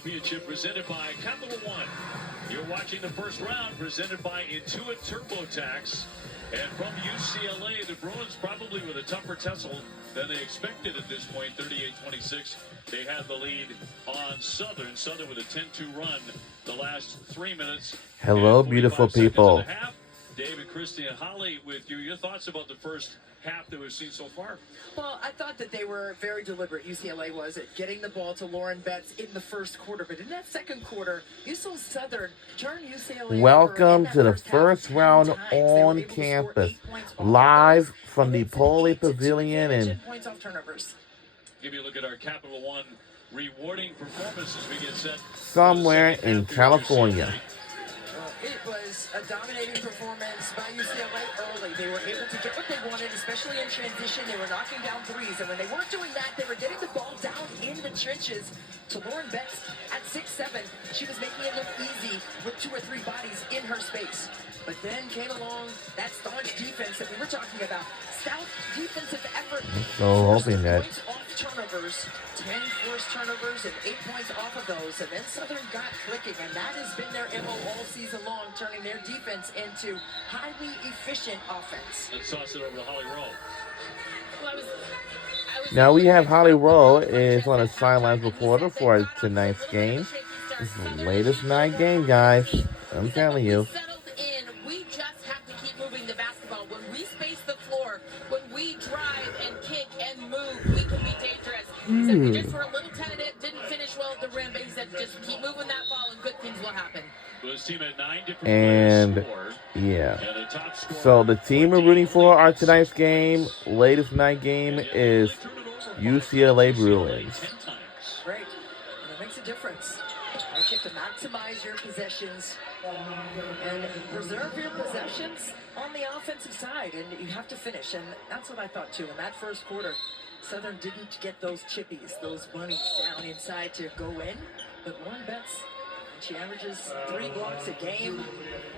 Championship presented by Capital One. You're watching the first round presented by Intuit TurboTax. And from UCLA, the Bruins probably with a tougher tussle than they expected at this point, 38-26. They had the lead on Southern. Southern with a 10-2 run the last 3 minutes. Hello, beautiful people. David, Christy, and Holly with you. Your thoughts about the first half that we've seen so far? Well, I thought that they were very deliberate, UCLA was, at getting the ball to Lauren Betts in the first quarter. But in that second quarter, you saw Southern turn UCLA Welcome to the first round on campus, live from the Poli Pavilion. And give you a look at our Capital One rewarding performance as we get set somewhere in California. It was a dominating performance by UCLA early. They were able to get what they wanted, especially in transition. They were knocking down threes, and when they weren't doing that, they were getting the ball down in the trenches to Lauren Betts at 6'7". She was making it look easy with 2 or 3 bodies in her space. But then came along that staunch defense that we were talking about. Stout defensive effort. So hoping that points off turnovers, 10 forced turnovers and 8 points off of those. And then Southern got clicking, and that has been their MO all season long, turning their defense into highly efficient offense. Let's toss it over to Holly Rowe. Now we have Holly Rowe is on a sidelines reporter for tonight's game. This is the latest night game, guys. I'm telling you. We just have to keep moving the basketball. When we space the floor, when we drive and kick and move, we can be dangerous. He said we just were a little tentative, didn't finish well at the rim, but he said just keep moving that ball and good things will happen. His team had 9 different And yeah, so the team we're rooting for our tonight's game, latest night game, is UCLA Bruins. Great, and it makes a difference. You have to maximize your possessions and preserve your possessions on the offensive side, and you have to finish, and that's what I thought too. In that first quarter, Southern didn't get those chippies, those bunnies down inside to go in, but Lauren Betts, she averages 3 blocks a game,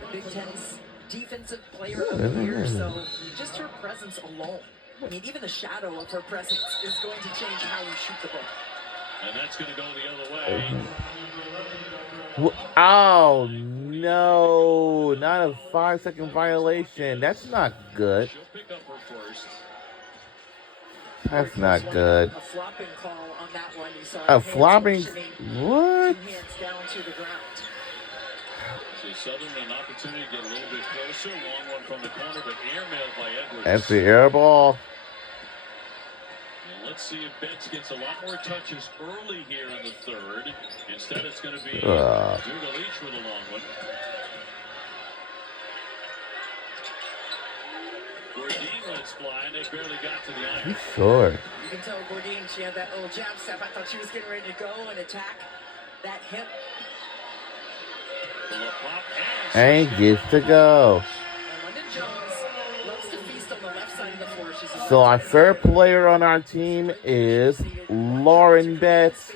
the Big Ten's defensive player of the year, so just her presence alone, I mean, even the shadow of her presence is going to change how you shoot the ball. And that's going to go the other way. Oh, no. Not a 5-second violation. That's not good. She'll pick up her first. That's not good. A flopping call on that one. You saw a flopping? What? Hands down to the ground. So Southern an opportunity to get a little bit closer. Long one from the corner, but airmailed by Edwards. That's the air ball. Let's see if Betts gets a lot more touches early here in the third. Instead, it's going to be Duda Leach with a long one. Gordine lets fly, and they barely got to the iron. Sure. You can tell Gordine, she had that little jab step. I thought she was getting ready to go and attack that hip. And gets to go. So our third player on our team is Lauren Betts.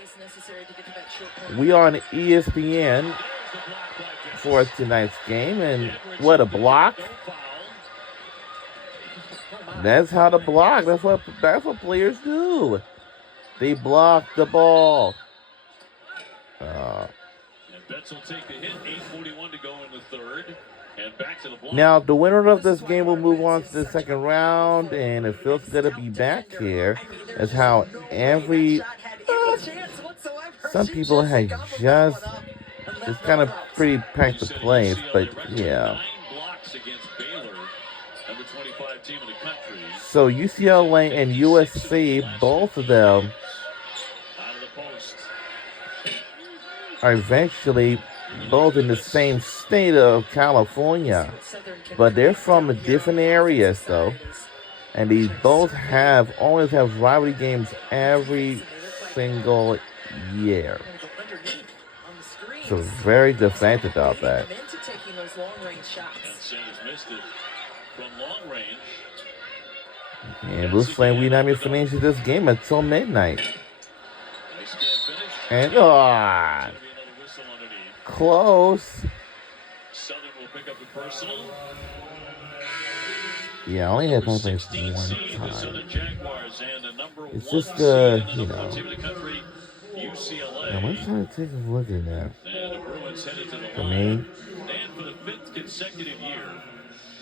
We are on ESPN for tonight's game, and what a block! That's how to block. That's what players do. They block the ball. Betts will take the hit. 8:41 to go in the third. And back to the block. Now, the winner of this game will move on to the second round, and it feels good to be back here. That's how some people had just, it's kind of pretty packed the place, but yeah. So UCLA and USC, both of them are eventually both in the same state of California, but they're from different areas though, and these both always have rivalry games every single year. So very good fact about that. And looks like we're not even finishing this game until midnight. And close. Southern will pick up the personal. Yeah, I only had one place one time. It's just UCLA. Now, let's try to take a look at that. And the Bruins headed to the For line. me, And for the 5th consecutive year,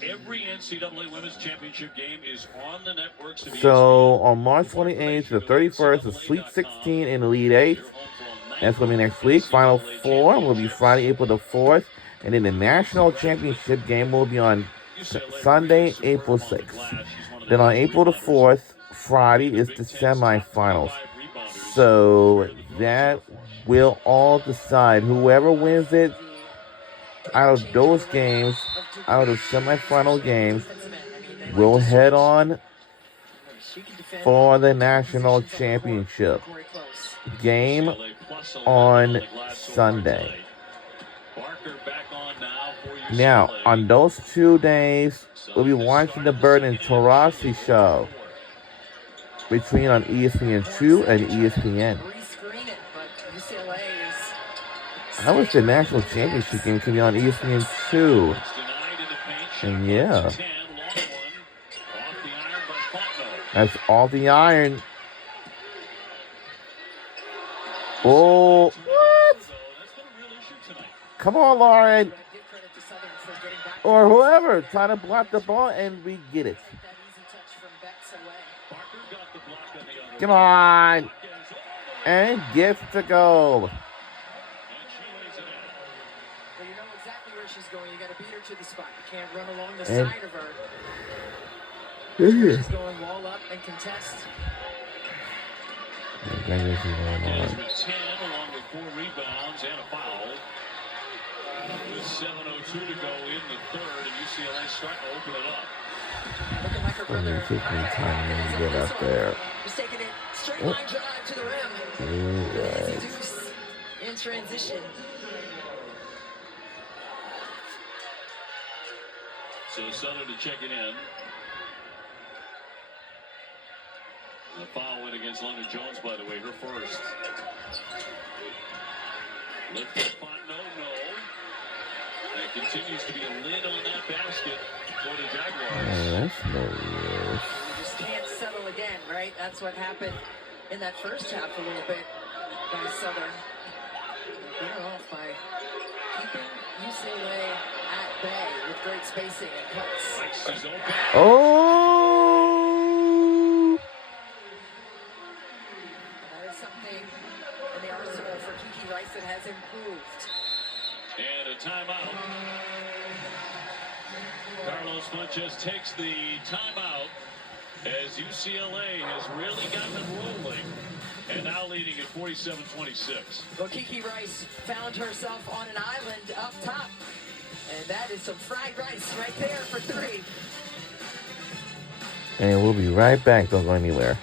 every NCAA Women's Championship game is on the networks. To be so on March 28th to the 31st, the Sweet 16 and Elite 8. That's going to be next week. Final Four will be Friday, April the 4th. And then the National Championship game will be on Sunday, April 6th. Then on April the 4th, Friday, is the semifinals. So that will all decide. Whoever wins it out of those games, out of the semifinal games, will head on for the national championship game on Sunday. Now, on those 2 days, we'll be watching the Bird and Taurasi show between on ESPN2 and ESPN. I wish the national championship game could be on ESPN2. And yeah. That's all the iron. Oh, what? Come on, Lauren. Or whoever, trying to block the ball, and we get it. Come on. And gets the goal. Well, you know exactly where she's going. You got to beat her to the spot. You can't run along the side of her. She's going wall up and contest. This is going on. 10 along with 4 rebounds and a foul. With 7:02 to go in the third, and UCLA starting to open it up. Looking like her brother. It took me time to get up there. He's taking it straight line drive to the rim. Right. Deuce in transition. So Southern to check it in. The foul went against London Jones, by the way, her first. Lift up Fontenot, no. And continues to be a lid on that basket for the Jaguars. Oh, that's no use. You just can't settle again, right? That's what happened in that first half a little bit by Southern. Better off by keeping UCLA at bay with great spacing and cuts. Oh! That is something in the arsenal for Kiki Rice that has improved. And a timeout. Carlos Funches takes the timeout as UCLA has really gotten it rolling. And now leading at 47-26. Well, Kiki Rice found herself on an island up top. And that is some fried rice right there for 3. And we'll be right back. Don't go anywhere.